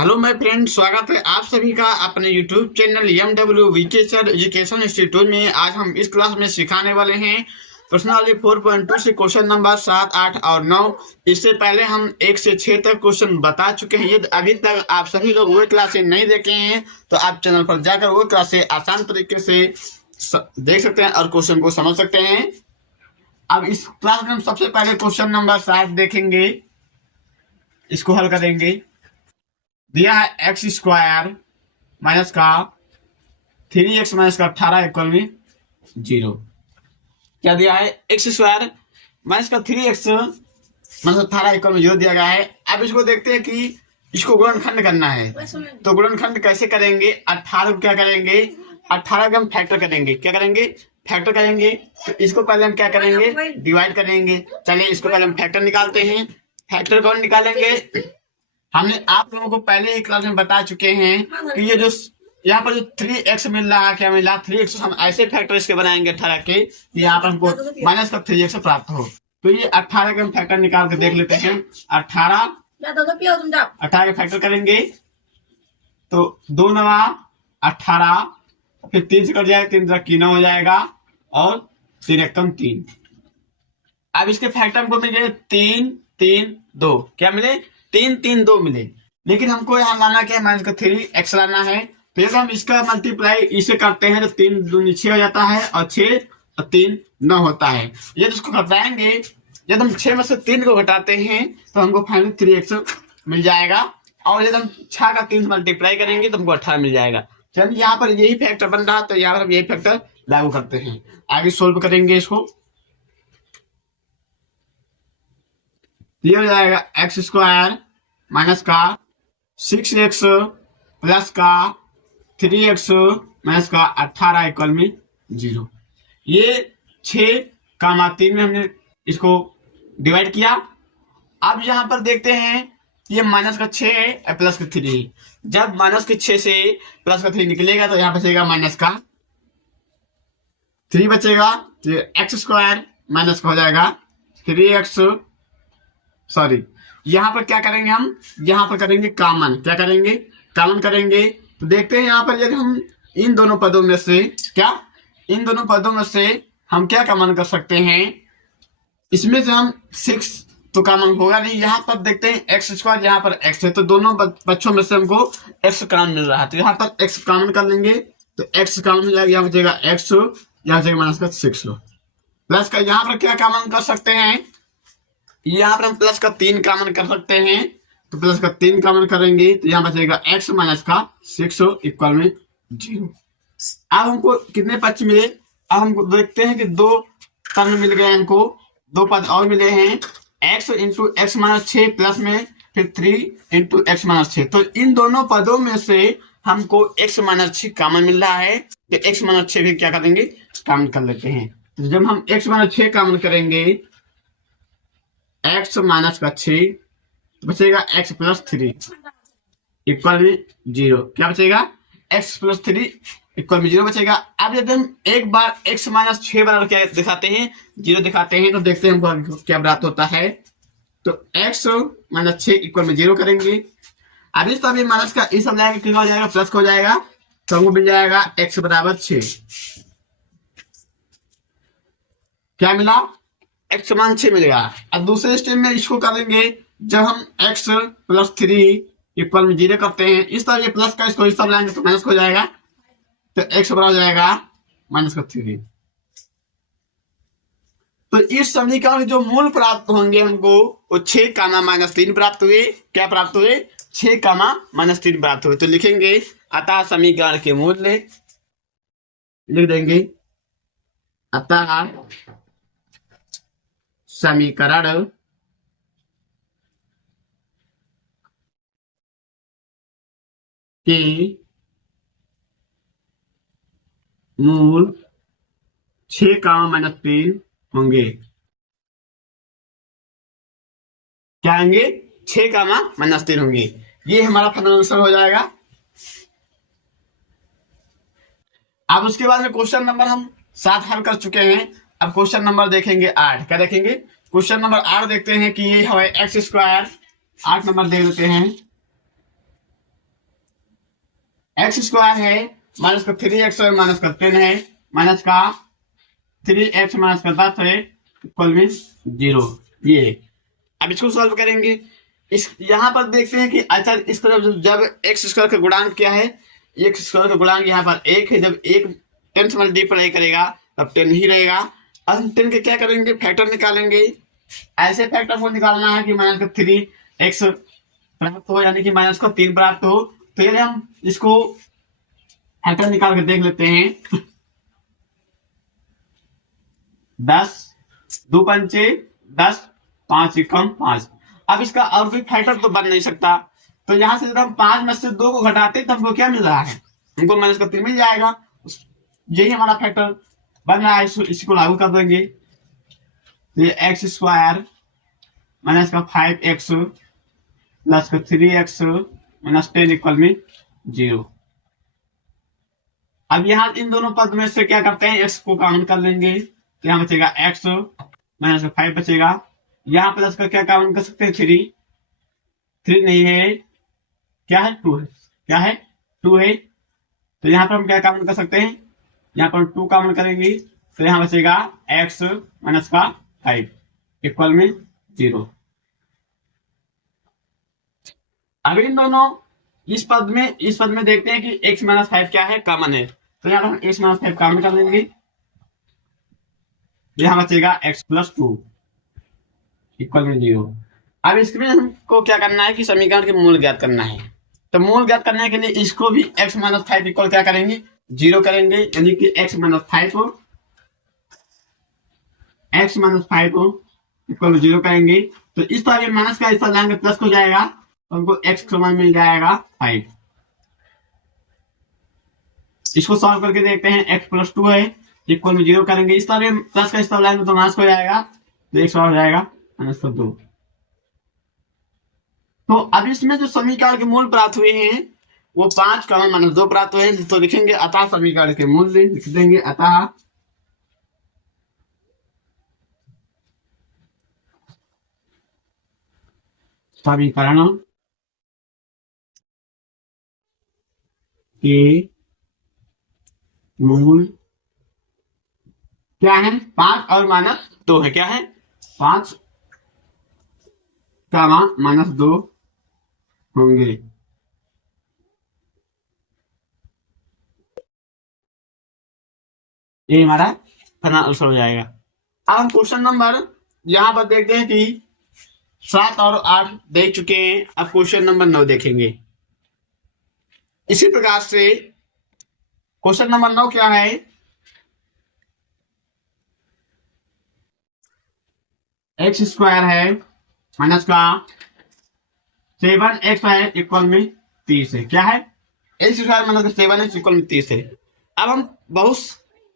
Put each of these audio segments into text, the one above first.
Hello my friend, स्वागत है आप सभी का अपने YouTube channel MWVK sir education institute में। आज हम इस क्लास में सिखाने वाले हैं प्रश्नावली 4.2 से क्वेश्चन नंबर 7, 8 और 9। इससे पहले हम 1 से 6 तक क्वेश्चन बता चुके हैं। यदि अभी तक आप सभी लोग वो क्लासें नहीं देखे हैं तो आप चैनल पर जाकर वो क्लासें आसान तरीके से देख सकते हैं और क्वेश्चन को समझ सकते हैं। अब इस क्लास में हम सबसे पहले क्वेश्चन नंबर 7 देखेंगे, इसको हल करेंगे। दिया है एक्स स्क्वायर माइनस का 3x माइनस का 18 इक्वल में 0। क्या दिया है? एक्स स्क्वायर माइनस का 3x माइनस 18 इक्वल में 0 दिया गया है। अब इसको देखते हैं कि इसको गुणनखंड करना है। तो गुणनखंड कैसे करेंगे? 18 को क्या करेंगे? 18 का हम फैक्टर करेंगे। क्या करेंगे? फैक्टर करेंगे। तो इसको पहले हम क्या करेंगे? डिवाइड करेंगे। चलिए इसको पहले हम फैक्टर निकालते हैं। फैक्टर कौन निकालेंगे? हमने आप लोगों को पहले ही क्लास में बता चुके हैं कि ये जो यहाँ पर जो 3x मिल रहा है, क्या मिल रहा है? 3x हम ऐसे फैक्टर इसके बनाएंगे 18 के, यहाँ पर हमको माइनस का 3x प्राप्त हो। तो ये 18 के हम फैक्टर निकाल के देख लेते हैं। 18 के फैक्टर करेंगे तो 2 9 18, फिर 3 से कट जाएगा, 3 की 9 हो जाएगा और 3 एकम 3। अब इसके फैक्टर हमको मिल गए 3 3 2। क्या मिले? 3 3 2 मिले। लेकिन हमको यहाँ लाना क्या है? माइनस का 3x लाना है। तो यदि हम इसका मल्टीप्लाई इसे करते हैं तो 3 दूनी 6 हो जाता है और 6 और 3 9 होता है। यदि इसको घटाएंगे, यदि हम 6 में से 3 को घटाते हैं तो हमको फाइनली 3x मिल जाएगा। और यदि हम 6 का 3 से मल्टीप्लाई करेंगे तो हमको 18 मिल जाएगा। चलिए यहाँ पर यही फैक्टर बन रहा, तो यहाँ पर हम यही फैक्टर लागू करते हैं। आगे सोल्व करेंगे इसको। ये हो जाएगा एक्स स्क्वायर माइनस का 6x प्लस का 3x माइनस का 18 इक्वल में 0। ये 6, 3 में हमने इसको डिवाइड किया। अब यहाँ पर देखते हैं ये माइनस का 6 है प्लस का 3। जब माइनस के 6 से प्लस का 3 निकलेगा तो यहाँ बचेगा माइनस का 3 बचेगा। तो एक्स स्क्वायर माइनस का हो जाएगा 3x, सॉरी यहाँ पर क्या करेंगे? हम यहाँ पर करेंगे कॉमन। क्या करेंगे? कॉमन करेंगे। तो देखते हैं यहाँ पर यदि हम इन दोनों पदों में से हम क्या कॉमन कर सकते हैं? इसमें से हम 6 तो कॉमन होगा नहीं। यहाँ पर देखते हैं एक्स स्क्वायर, यहाँ पर x है तो दोनों बच्चों में से हमको x कॉमन मिल रहा है। तो यहाँ पर x कॉमन कर लेंगे तो x कॉमन हो जाएगा। यहाँ बचेगा x, यहाँ बचेगा माइनस का 6 प्लस का। यहाँ पर क्या कॉमन कर सकते हैं? यहाँ पर हम प्लस का 3 कॉमन कर सकते हैं। तो प्लस का 3 कॉमन करेंगे तो यहाँ बचेगा x माइनस का 6 इक्वल में 0। अब हमको कितने पक्ष मिले? अब हमको देखते हैं कि 2 टर्म मिल गए, हमको 2 पद और मिले हैं। x into x minus 6 plus में फिर 3 इंटू एक्स माइनस 6। तो इन दोनों पदों में से हमको x माइनस 6 कॉमन मिल रहा है। तो x माइनस 6 भी क्या करेंगे? कॉमन कर लेते हैं। तो जब हम x माइनस 6 कॉमन करेंगे, x माइनस का 6 बचेगा x प्लस 3 इक्वल में 0। क्या बचेगा? x प्लस 3 इक्वल में 0 बचेगा। अब यदि हम एक बार x माइनस 6 बराबर क्या दिखाते हैं? 0 दिखाते हैं। तो देखते हैं हमको क्या प्राप्त होता है। तो x माइनस 6 इक्वल में 0 करेंगे। अब इस तरह माइनस का इस सब जाएगा, कितना हो जाएगा? प्लस हो जाएगा। तो हमको मिल जाएगा x बराबर 6। क्या मिला? x समान 6 मिलेगा। अब दूसरे स्टेप में इसको करेंगे जब हम x प्लस 3 इक्वल में 0 करते हैं। इस तरह ये प्लस का इसको इस तरह लाएंगे तो माइनस हो जाएगा। तो x बराबर हो जाएगा माइनस का 3। तो इस समीकरण के जो मूल प्राप्त होंगे हमको वो 6 कामा माइनस 3 प्राप्त हुए। क्या प्राप्त हुए? 6 कामा माइनस 3 प्राप्त हुए। तो लिखेंगे अतः समीकरण के मूल्य, लिख देंगे अतः समीकरण के मूल 6 कामा माइनस 3 होंगे। क्या होंगे? 6 कामा माइनस 3 होंगे। ये हमारा फाइनल आंसर हो जाएगा। अब उसके बाद में क्वेश्चन नंबर हम 7 हल कर चुके हैं। अब क्वेश्चन नंबर देखेंगे 8। क्या देखेंगे? क्वेश्चन नंबर 8 देखते हैं कि ये है एक्स स्क्वायर। 8 नंबर दे देते हैं। एक्स स्क्वायर है माइनस का 3x है माइनस का 10 है माइनस का 3x माइनस का 10 है इक्वल में 0। ये अब इसको सॉल्व करेंगे। इस यहाँ पर देखते हैं कि अच्छा इस तरफ जब एक्स स्क्वायर का गुणांक क्या है, एक्स स्क्वायर का गुणांक यहाँ पर 1 है। जब 1 10 से मल्टीप्लाई करेगा तब 10 ही रहेगा। अब हम 10 के क्या करेंगे, फैक्टर निकालेंगे। ऐसे फैक्टर को निकालना है कि माइनस का 3x प्राप्त हो, यानी कि माइनस का 3 प्राप्त हो। तो यदि हम इसको फैक्टर निकाल के देख लेते हैं 10 2 पंचे 10 5 एकम 5। अब इसका और कोई फैक्टर तो बन नहीं सकता, तो यहां से जब हम 5 में से 2 को घटाते तो हमको क्या मिल रहा है, हमको माइनस का 3 मिल जाएगा। यही हमारा फैक्टर बन रहा है। इसको लागू कर देंगे तो ये एक्स स्क्वायर माइनस का 5x प्लस का 3x माइनस 10 इक्वल में 0। अब यहाँ इन दोनों पद में से क्या करते हैं, x को कॉमन कर लेंगे तो यहाँ बचेगा x माइनस का 5 बचेगा। यहाँ प्लस का क्या कॉमन कर सकते हैं, 3 नहीं है, क्या है 2 है, क्या है 2 है। तो यहाँ पर हम क्या कॉमन कर सकते हैं, यहाँ पर 2 कॉमन करेंगे तो यहाँ बचेगा x माइनस का 5 इक्वल में 0। अब इन दोनों इस पद में देखते हैं कि x माइनस 5 क्या है, कॉमन है। तो यहाँ पर हम x माइनस 5 कॉमन कर लेंगे, यहाँ बचेगा x प्लस 2 इक्वल में 0। अब इसमें हमको क्या करना है कि समीकरण के मूल ज्ञात करना है। तो मूल ज्ञात करने के लिए इसको भी x माइनस 5 इक्वल क्या करेंगे, 0 करेंगे, यानी कि x माइनस 5 इक्वल 0 करेंगे। तो इस तरह माइनस का हिस्सा लाएंगे प्लस हो जाएगा, तो हमको x समान मिल जाएगा 5। इसको सॉल्व करके देखते हैं, x प्लस 2 है इक्वल में 0 करेंगे। इस तरह प्लस का हिस्सा लाएंगे तो माइनस हो जाएगा, तो x हो जाएगा माइनस का 2। तो अब इसमें जो समीकरण के मूल प्राप्त हुए हैं वो 5 का माइनस 2 प्राप्त हुए हैं। तो लिखेंगे अतः समीकरण के मूल्य लिख देंगे, अतः समीकरण के मूल क्या है, 5 और माइनस 2 है। क्या है, 5 का माइनस 2 होंगे। ये हमारा आंसर हो जाएगा। अब हम क्वेश्चन नंबर यहां पर देखते हैं कि 7 और 8 देख चुके हैं। अब क्वेश्चन नंबर 9 देखेंगे। इसी प्रकार से क्वेश्चन नंबर 9 क्या है, एक्स स्क्वायर है माइनस का 7x है इक्वल में 30 है। क्या है, एक्स स्क्वायर माइनस का 7x इक्वल में 30 है। अब हम बहुत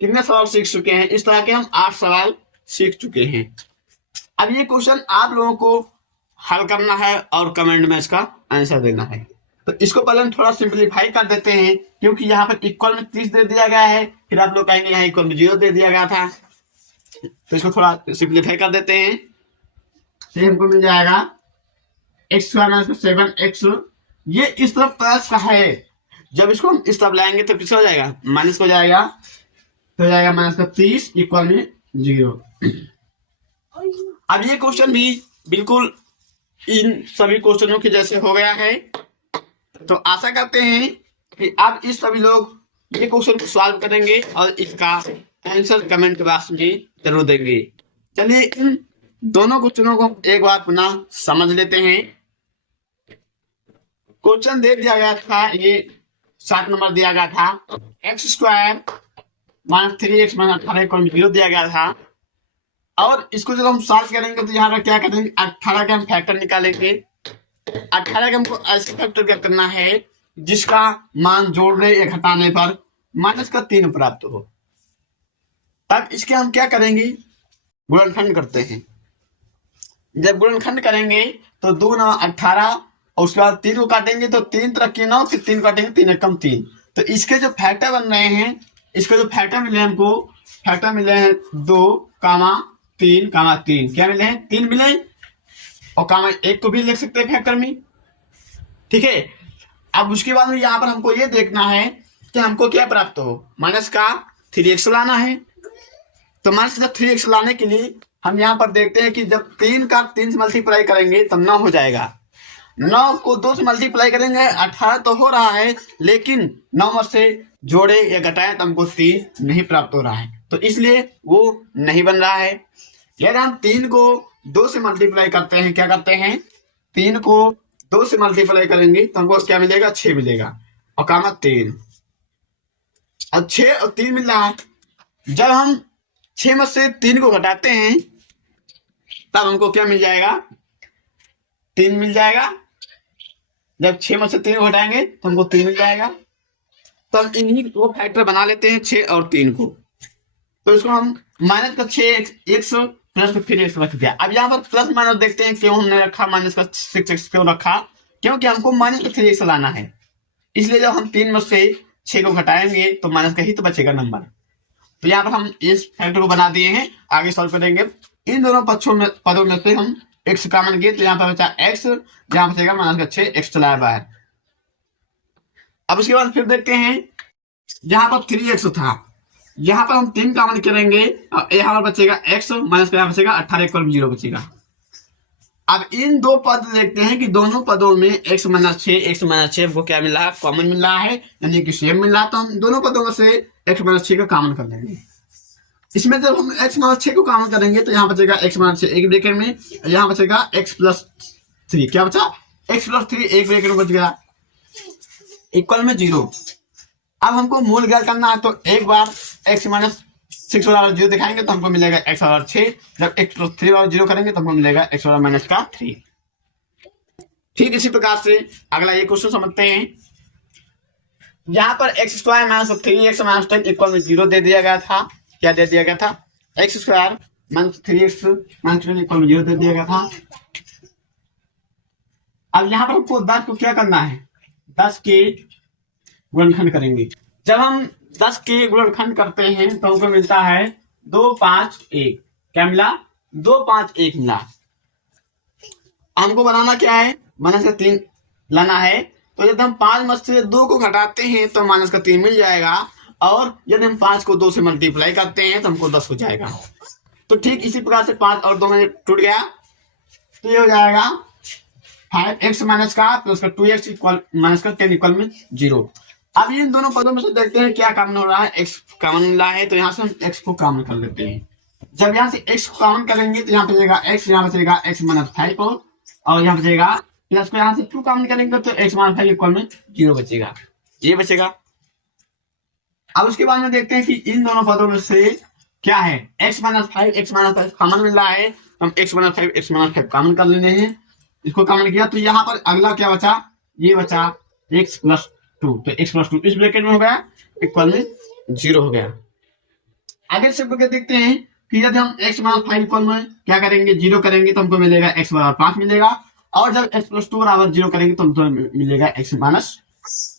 कितने सवाल सीख चुके हैं, इस तरह के हम 8 सवाल सीख चुके हैं। अब ये क्वेश्चन आप लोगों को हल करना है और कमेंट में इसका आंसर देना है। तो इसको पहले हम थोड़ा सिंपलीफाई कर देते हैं, क्योंकि यहाँ पर इक्वल में 30 दे दिया गया है, फिर आप लोग कहेंगे यहाँ इक्वल में 0 दे दिया गया था। तो इसको थोड़ा सिंपलीफाई कर देते हैं, तो हमको मिल जाएगा एक्स स्क्वायर माइनस 7x। ये इस तरफ प्लस का है, जब इसको हम इस तरफ लाएंगे तो किसका हो जाएगा, माइनस हो जाएगा, तो हो जाएगा माइनस का 30 इक्वल में 0। अब ये क्वेश्चन भी बिल्कुल इन सभी क्वेश्चनों के जैसे हो गया है। तो आशा करते हैं कि आप इस सभी लोग ये क्वेश्चन को सॉल्व करेंगे और इसका आंसर कमेंट के बॉक्स में जरूर देंगे। चलिए इन दोनों क्वेश्चनों को एक बार पुनः समझ लेते हैं। क्वेश्चन दे दिया गया था, ये 7 नंबर दिया गया था, x square minus 3x minus 18 equal 0 दिया गया था। और इसको जब हम सॉल्व करेंगे तो यहाँ पर क्या करेंगे, 18 के हम फैक्टर निकालेंगे। 18 के हमको ऐसे फैक्टर क्या करना है जिसका मान जोड़ने या घटाने पर माइनस का 3 प्राप्त हो। तब इसके हम क्या करेंगे, गुणनखंड करते हैं। जब गुणनखंड करेंगे तो 2 9 18 और उसके बाद 3 को काटेंगे तो 3 तरह के 9, फिर 3 काटेंगे 3 एकम 3। तो इसके जो फैक्टर बन रहे हैं, इसके जो फैक्टर मिले हमको, फैक्टर मिले हैं 2 कामा 3 कामा 3। क्या मिले हैं, 3 मिले और कामा 1 को भी लिख सकते हैं फैक्टर में, ठीक है। अब उसके बाद में यहाँ पर हमको ये देखना है कि हमको क्या प्राप्त हो, माइनस का 3x लाना है। तो माइनस का 3x लाने के लिए हम यहाँ पर देखते हैं कि जब 3 का 3 से मल्टीप्लाई करेंगे तब 9 हो जाएगा। 9 को 2 से मल्टीप्लाई करेंगे 18 तो हो रहा है, लेकिन 9 में से जोड़े या घटाएं तो हमको 3 नहीं प्राप्त हो रहा है, तो इसलिए वो नहीं बन रहा है। यदि हम 3 को 2 से मल्टीप्लाई करते हैं, क्या करते हैं 3 को 2 से मल्टीप्लाई करेंगे तो हमको क्या मिलेगा, 6 मिलेगा, और काम 3 और 6 और 3 मिल रहा है। जब हम 6 में से 3 को घटाते हैं तब हमको क्या मिल जाएगा, 3 मिल जाएगा। जब 6 में से 3 को घटाएंगे तो हमको 3 मिल जाएगा। तो हम इन्हीं को फैक्टर बना लेते हैं 6 और 3 को। तो इसको हम माइनस का 6x प्लस का 3x रख दिया। अब यहाँ पर प्लस माइनस देखते हैं क्यों हमने रखा माइनस का 6x क्यों रखा, क्योंकि हमको माइनस का 3x लाना है। इसलिए जब हम 3 में से 6 को घटाएंगे तो माइनस का ही तो बचेगा नंबर। तो यहाँ पर हम इस फैक्टर को बना दिए हैं, आगे सॉल्व करेंगे। इन दोनों पदों में से हम x कॉमन किए तो यहाँ पर बचा x, यहाँ बचेगा माइनस का 6x चलाया बाहर। अब उसके बाद फिर देखते हैं, यहाँ पर 3x था, यहाँ पर हम 3 कॉमन करेंगे, यहाँ पर बचेगा x माइनस का यहाँ बचेगा 18 इक्वल 0 बचेगा। अब इन दो पद देखते हैं कि दोनों पदों में x माइनस 6 हमको क्या मिल रहा है, कॉमन मिल रहा है, यानी कि सेम मिल रहा है। तो हम दोनों पदों में से x माइनस 6 को कॉमन कर लेंगे। इसमें जब हम x माइनस 6 को कॉमन करेंगे तो यहाँ बचेगा x माइनस 6 एक ब्रैकेट में, यहाँ बचेगा x प्लस 3, क्या बचा x प्लस 3 एक ब्रैकेट में बच गया, इक्वल में 0। अब हमको मूल ज्ञात करना है, तो एक बार x माइनस 6 बराबर 0 दिखाएंगे तो हमको मिलेगा x बराबर 6। जब x प्लस 3 बराबर 0 करेंगे तो हमको मिलेगा x बराबर माइनस का 3। ठीक इसी प्रकार से अगला ये क्वेश्चन समझते हैं। यहाँ पर x square minus 3x minus 10 equal में 0 दे दिया गया था। क्या दे दिया गया था, x square minus 3x minus 10 equal में 0 दे दिया गया था। अब यहाँ पर हमको 10 को क्या करना है, 10 के गुणनखंड करेंगे। जब हम 10 के गुणनखंड करते हैं तो हमको मिलता है 2 5 1, क्या मिला 2 5 1 मिला। हमको बनाना क्या है, माइनस का 3 लाना है। तो यदि हम 5 में से 2 को घटाते हैं तो माइनस का 3 मिल जाएगा, और यदि हम 5 को 2 से मल्टीप्लाई करते हैं तो हमको 10 हो जाएगा। तो ठीक इसी प्रकार से 5 और 2 में टूट गया, तो ये हो जाएगा 5x माइनस का प्लस का 2x इक्वल माइनस का 10 इक्वल में 0। अब इन दोनों पदों में से देखते हैं क्या कॉमन हो रहा है, x कॉमन मिला है तो यहाँ से हम x को कॉमन कर लेते हैं। जब यहाँ से x को कॉमन करेंगे तो यहाँ बचेगा x, यहाँ बचेगा x माइनस 5 और यहाँ बचेगा प्लस को यहाँ से 2 कॉमन करेंगे तो x माइनस 5 इक्वल में 0 बचेगा, ये बचेगा। अब उसके बाद में देखते हैं कि इन दोनों पदों में से क्या है, x माइनस 5 कॉमन मिल रहा है, हम x माइनस 5 कॉमन कर लेने हैं। इसको कॉमन किया तो यहाँ पर अगला क्या बचा, ये बचा x प्लस 2, तो x प्लस 2 इस ब्रैकेट में हो गया, इक्वल में 0 हो गया। आगे से देखते हैं कि यदि हम x माइनस 5 इक्वल में क्या करेंगे, 0 करेंगे तो हमको मिलेगा x बराबर 5 मिलेगा, और जब x प्लस 2 बराबर 0 करेंगे तो हमको मिलेगा x माइनस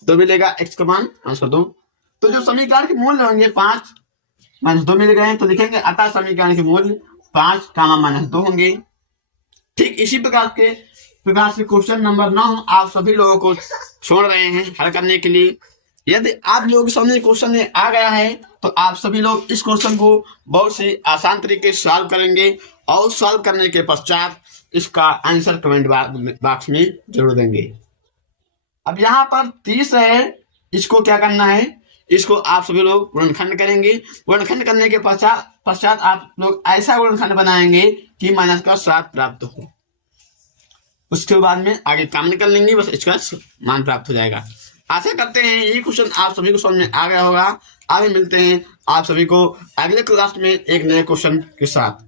2 मिलेगा, x का मान आंसर 2। तो जो समीकरण के मूल्य होंगे 5 माइनस 2 मिल गए, तो लिखेंगे अतः समीकरण के मूल्य 5 कामा माइनस 2 होंगे। ठीक इसी प्रकार से क्वेश्चन नंबर 9 आप सभी लोगों को छोड़ रहे हैं हल करने के लिए। यदि आप लोगों के सामने क्वेश्चन आ गया है तो आप सभी लोग इस क्वेश्चन को बहुत से आसान तरीके से सॉल्व करेंगे, और सॉल्व करने के पश्चात इसका आंसर कमेंट बॉक्स में जरूर देंगे। अब यहाँ पर 30 है, इसको क्या करना है, इसको आप सभी लोग गुणनखंड करेंगे। गुणनखंड करने के पश्चात आप लोग ऐसा गुणनखंड बनाएंगे कि माइनस का 7 प्राप्त हो। उसके बाद में आगे काम निकल लेंगे, बस इसका मान प्राप्त हो जाएगा। आशा करते हैं ये क्वेश्चन आप सभी को समझ में आ गया होगा। आगे मिलते हैं आप सभी को अगले क्लास में एक नए क्वेश्चन के साथ।